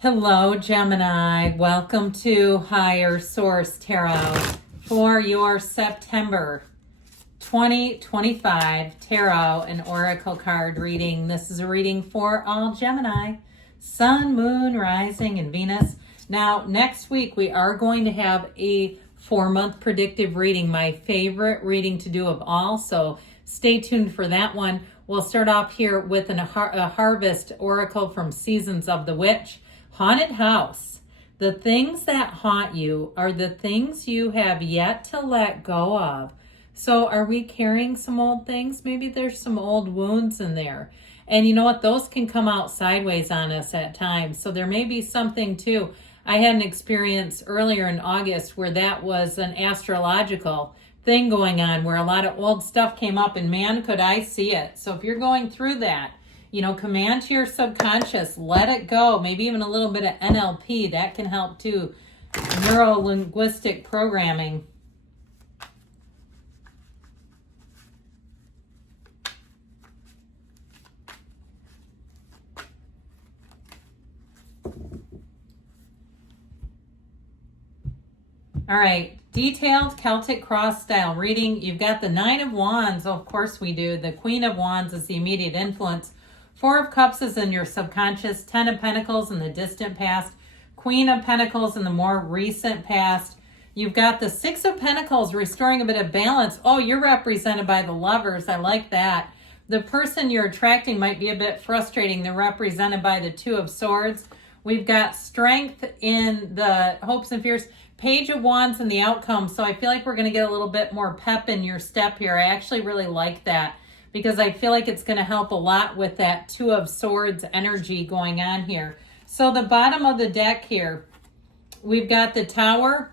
Hello, Gemini. Welcome to Higher Source Tarot for your September 2025 Tarot and Oracle card reading. This is a reading for all Gemini, Sun, Moon, Rising, and Venus. Now, next week we are going to have a 4-month predictive reading, my favorite reading to do of all, so stay tuned for that one. We'll start off here with a Harvest Oracle from Seasons of the Witch. Haunted house. The things that haunt you are the things you have yet to let go of. So are we carrying some old things? Maybe there's some old wounds in there. And you know what? Those can come out sideways on us at times. So there may be something too. I had an experience earlier in August where that was an astrological thing going on where a lot of old stuff came up, and man, could I see it. So if you're going through that, command to your subconscious, let it go. Maybe even a little bit of NLP, that can help too. Neuro-linguistic programming. All right, detailed Celtic cross style reading. You've got the Nine of Wands. Oh, of course we do. The Queen of Wands is the immediate influence. 4 of Cups is in your subconscious. 10 of Pentacles in the distant past. Queen of Pentacles in the more recent past. You've got the 6 of Pentacles restoring a bit of balance. Oh, you're represented by the Lovers. I like that. The person you're attracting might be a bit frustrating. They're represented by the 2 of Swords. We've got strength in the hopes and fears. Page of Wands in the outcome. So I feel like we're going to get a little bit more pep in your step here. I actually really like that, because I feel like it's going to help a lot with that 2 of Swords energy going on here. So the bottom of the deck here, we've got the Tower,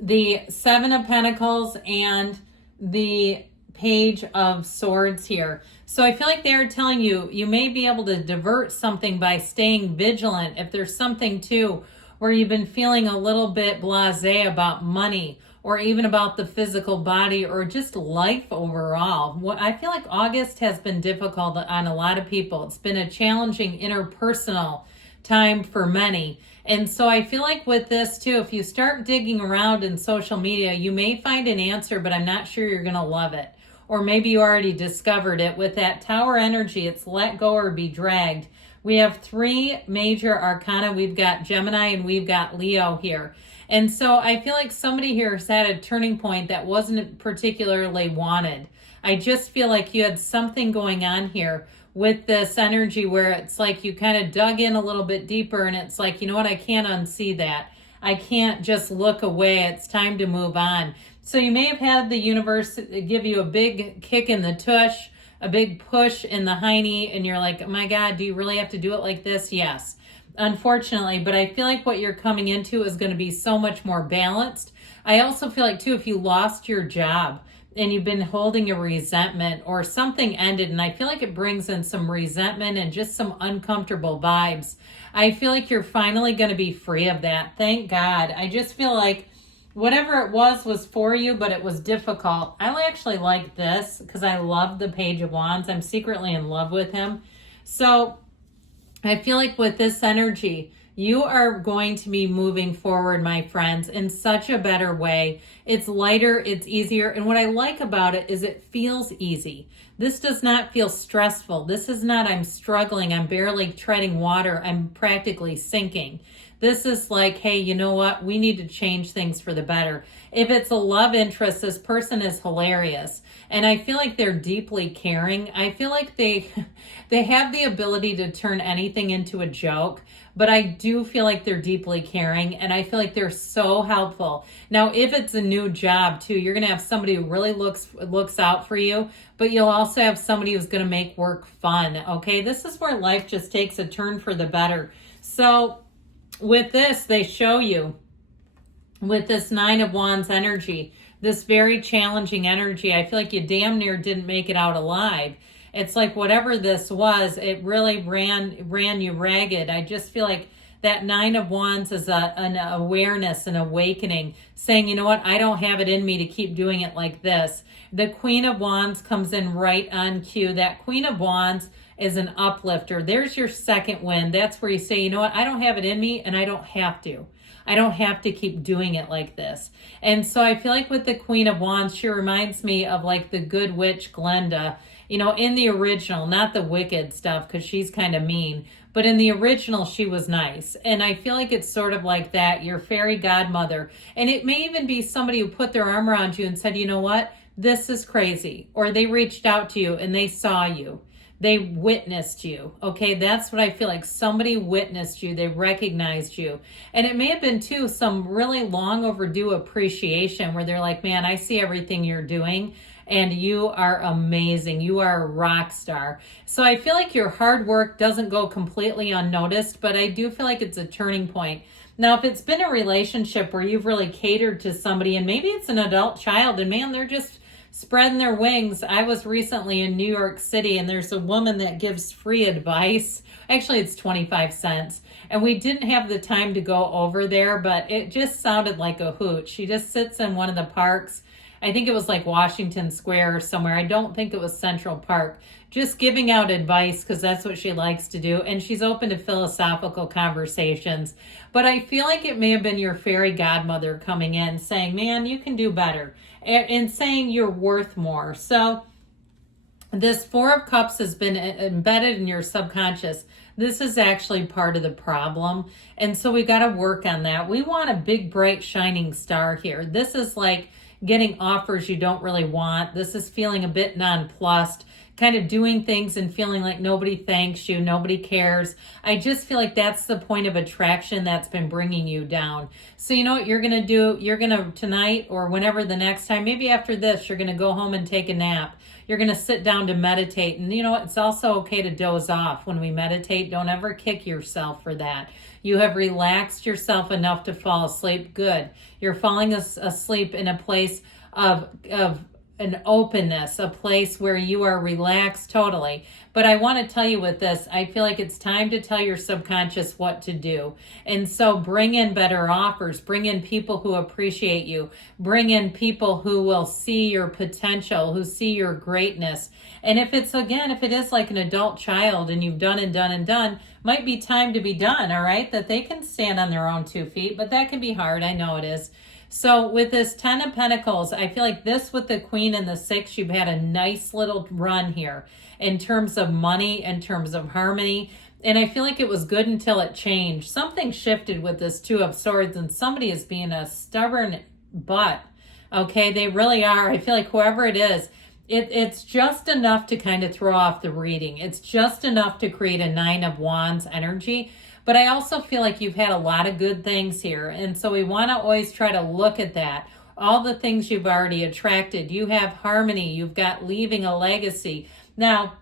the 7 of Pentacles, and the Page of Swords here. So I feel like they're telling you, you may be able to divert something by staying vigilant. If there's something too where you've been feeling a little bit blasé about money, or even about the physical body, or just life overall. I feel like August has been difficult on a lot of people. It's been a challenging interpersonal time for many. And so I feel like with this too, if you start digging around in social media, you may find an answer, but I'm not sure you're going to love it. Or maybe you already discovered it. With that Tower energy, it's let go or be dragged. We have 3 major arcana. We've got Gemini and we've got Leo here. And so I feel like somebody here has had a turning point that wasn't particularly wanted. I just feel like you had something going on here with this energy where it's like you kind of dug in a little bit deeper, and it's like, you know what, I can't unsee that. I can't just look away. It's time to move on. So you may have had the universe give you a big kick in the tush, a big push in the hiney, and you're like, oh my God, do you really have to do it like this? Yes, unfortunately, but I feel like what you're coming into is going to be so much more balanced. I also feel like too, if you lost your job and you've been holding a resentment, or something ended, and I feel like it brings in some resentment and just some uncomfortable vibes, I feel like you're finally going to be free of that. Thank God. I just feel like whatever it was for you, but it was difficult. I actually like this because I love the Page of Wands. I'm secretly in love with him. So I feel like with this energy, you are going to be moving forward, my friends, in such a better way. It's lighter, it's easier. And what I like about it is it feels easy. This does not feel stressful. This is not, I'm struggling, I'm barely treading water, I'm practically sinking. This is like, hey, you know what? We need to change things for the better. If it's a love interest, this person is hilarious. And I feel like they're deeply caring. I feel like they have the ability to turn anything into a joke, but I do feel like they're deeply caring, and I feel like they're so helpful. Now, if it's a new job too, you're going to have somebody who really looks out for you, but you'll also have somebody who's going to make work fun. Okay, this is where life just takes a turn for the better. So with this, they show you with this 9 of Wands energy, this very challenging energy. I feel like you damn near didn't make it out alive. It's like whatever this was, it really ran you ragged. I just feel like that 9 of Wands is an awareness, an awakening, saying, you know what, I don't have it in me to keep doing it like this. The Queen of Wands comes in right on cue. That Queen of Wands is an uplifter. There's your second win. That's where you say, you know what, I don't have it in me and I don't have to. I don't have to keep doing it like this. And so I feel like with the Queen of Wands, she reminds me of like the good witch Glenda, you know, in the original, not the wicked stuff, because she's kind of mean, but in the original, she was nice. And I feel like it's sort of like that, your fairy godmother. And it may even be somebody who put their arm around you and said, you know what, this is crazy. Or they reached out to you and they saw you. They witnessed you. Okay, that's what I feel like. Somebody witnessed you. They recognized you. And it may have been, too, some really long overdue appreciation where they're like, man, I see everything you're doing and you are amazing. You are a rock star. So I feel like your hard work doesn't go completely unnoticed, but I do feel like it's a turning point. Now, if it's been a relationship where you've really catered to somebody and maybe it's an adult child and man, they're just spreading their wings. I was recently in New York City and there's a woman that gives free advice. Actually, it's 25 cents. And we didn't have the time to go over there, but it just sounded like a hoot. She just sits in one of the parks. I think it was like Washington Square or somewhere. I don't think it was Central Park. Just giving out advice because that's what she likes to do. And she's open to philosophical conversations. But I feel like it may have been your fairy godmother coming in saying, man, you can do better. And saying you're worth more. So this Four of Cups has been embedded in your subconscious. This is actually part of the problem. And so we got to work on that. We want a big, bright, shining star here. This is like getting offers you don't really want. This is feeling a bit nonplussed, kind of doing things and feeling like nobody thanks you, nobody cares. I just feel like that's the point of attraction that's been bringing you down. So you know what you're going to do? You're going to tonight or whenever the next time, maybe after this, you're going to go home and take a nap. You're going to sit down to meditate. And you know, it's also okay to doze off when we meditate. Don't ever kick yourself for that. You have relaxed yourself enough to fall asleep. Good. You're falling asleep in a place of an openness, a place where you are relaxed totally. But I want to tell you with this, I feel like it's time to tell your subconscious what to do. And so bring in better offers, bring in people who appreciate you, bring in people who will see your potential, who see your greatness. And if it's, again, if it is like an adult child and you've done and done and done, might be time to be done, all right? That they can stand on their own 2 feet, but that can be hard. I know it is. So with this 10 of Pentacles, I feel like this with the Queen and the 6, you've had a nice little run here in terms of money, in terms of harmony. And I feel like it was good until it changed. Something shifted with this 2 of Swords and somebody is being a stubborn butt. Okay, they really are. I feel like whoever it is, it's just enough to kind of throw off the reading. It's just enough to create a 9 of Wands energy. But I also feel like you've had a lot of good things here. And so we want to always try to look at that. All the things you've already attracted. You have harmony. You've got leaving a legacy. Now,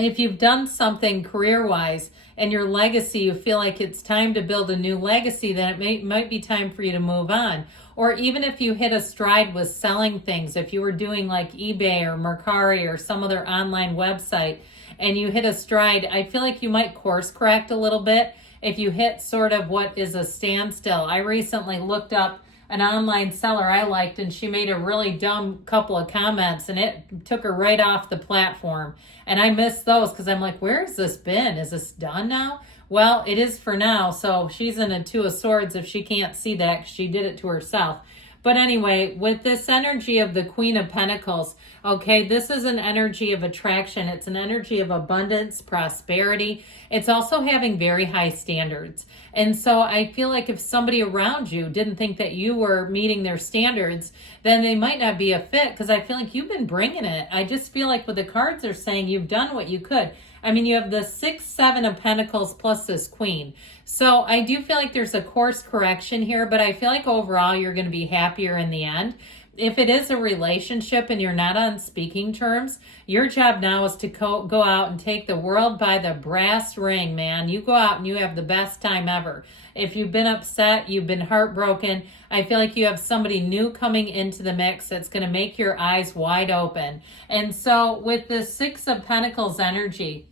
if you've done something career-wise and your legacy, you feel like it's time to build a new legacy, then it might be time for you to move on. Or even if you hit a stride with selling things, if you were doing like eBay or Mercari or some other online website, and you hit a stride, I feel like you might course correct a little bit if you hit sort of what is a standstill. I recently looked up an online seller I liked and she made a really dumb couple of comments and it took her right off the platform. And I missed those because I'm like, where has this been? Is this done now? Well, it is for now. So she's in a 2 of Swords if she can't see that 'cause she did it to herself. But anyway, with this energy of the Queen of Pentacles, okay, this is an energy of attraction. It's an energy of abundance, prosperity. It's also having very high standards. And so I feel like if somebody around you didn't think that you were meeting their standards, then they might not be a fit because I feel like you've been bringing it. I just feel like with the cards are saying you've done what you could. I mean, you have the 6, 7 of Pentacles plus this Queen. So I do feel like there's a course correction here, but I feel like overall you're going to be happier in the end. If it is a relationship and you're not on speaking terms, your job now is to go out and take the world by the brass ring, man. You go out and you have the best time ever. If you've been upset, you've been heartbroken, I feel like you have somebody new coming into the mix that's going to make your eyes wide open. And so with the 6 of Pentacles energy,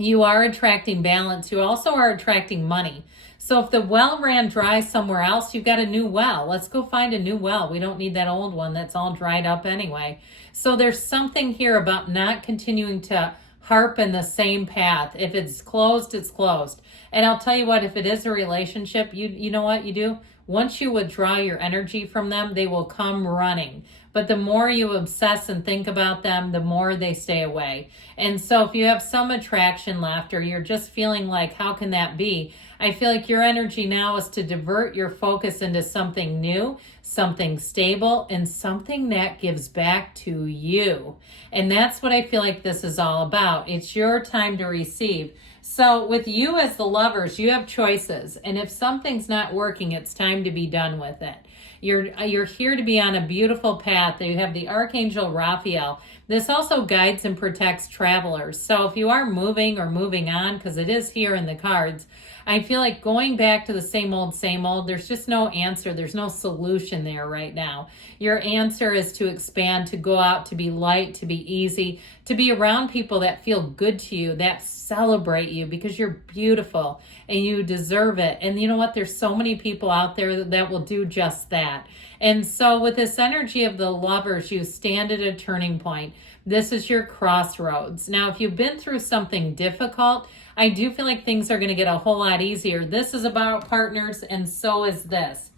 you are attracting balance. You also are attracting money. So if the well ran dry somewhere else, you've got a new well. Let's go find a new well. We don't need that old one that's all dried up anyway. So there's something here about not continuing to harp in the same path. If it's closed, it's closed. And I'll tell you what, if it is a relationship, you know what you do? Once you withdraw your energy from them, they will come running. But the more you obsess and think about them, the more they stay away. And so if you have some attraction left, or you're just feeling like, how can that be? I feel like your energy now is to divert your focus into something new, something stable, and something that gives back to you. And that's what I feel like this is all about. It's your time to receive. So with you as the lovers, you have choices. And if something's not working, it's time to be done with it. You're here to be on a beautiful path. You have the Archangel Raphael. This also guides and protects travelers. So if you are moving or moving on, because it is here in the cards, I feel like going back to the same old, there's just no answer. There's no solution there right now. Your answer is to expand, to go out, to be light, to be easy, to be around people that feel good to you, that celebrate you, because you're beautiful and you deserve it. And you know what? There's so many people out there that will do just that. And so with this energy of the lovers, you stand at a turning point. This is your crossroads. Now, if you've been through something difficult, I do feel like things are going to get a whole lot easier. This is about partners, and so is this.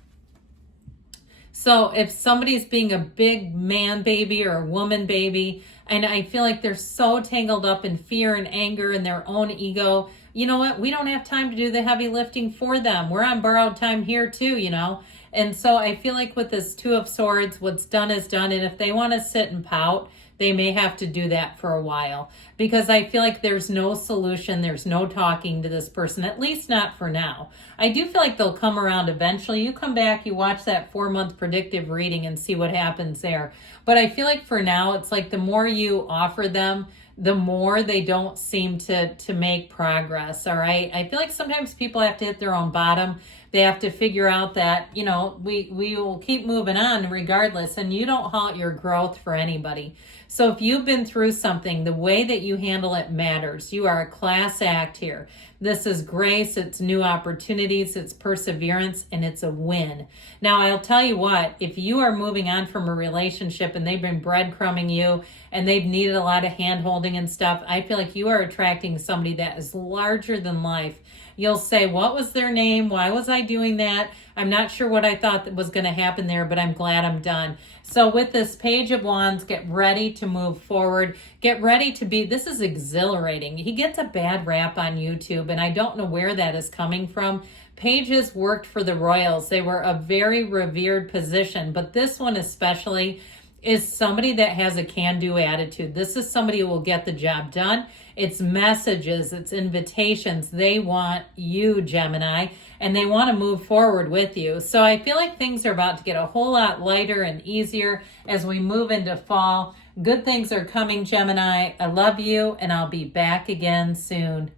So if somebody's being a big man baby or a woman baby, and I feel like they're so tangled up in fear and anger and their own ego, you know what? We don't have time to do the heavy lifting for them. We're on borrowed time here too, you know? And so I feel like with this Two of Swords, what's done is done. And if they want to sit and pout, they may have to do that for a while, because I feel like there's no solution. There's no talking to this person, at least not for now. I do feel like they'll come around eventually. You come back, you watch that 4-month predictive reading and see what happens there. But I feel like for now, it's like the more you offer them, the more they don't seem to make progress. All right. I feel like sometimes people have to hit their own bottom. They have to figure out that, you know, we will keep moving on regardless, and you don't halt your growth for anybody. So if you've been through something, the way that you handle it matters. You are a class act here. This is grace, it's new opportunities, it's perseverance, and it's a win. Now, I'll tell you what, if you are moving on from a relationship and they've been breadcrumbing you and they've needed a lot of hand-holding and stuff, I feel like you are attracting somebody that is larger than life. You'll say, what was their name? Why was I doing that? I'm not sure what I thought that was going to happen there, but I'm glad I'm done. So with this Page of Wands, get ready to move forward. Get ready to be, this is exhilarating. He gets a bad rap on YouTube, and I don't know where that is coming from. Pages worked for the royals. They were a very revered position, but this one especially is somebody that has a can-do attitude. This is somebody who will get the job done. It's messages, it's invitations. They want you, Gemini, and they want to move forward with you. So I feel like things are about to get a whole lot lighter and easier as we move into fall. Good things are coming, Gemini. I love you, and I'll be back again soon.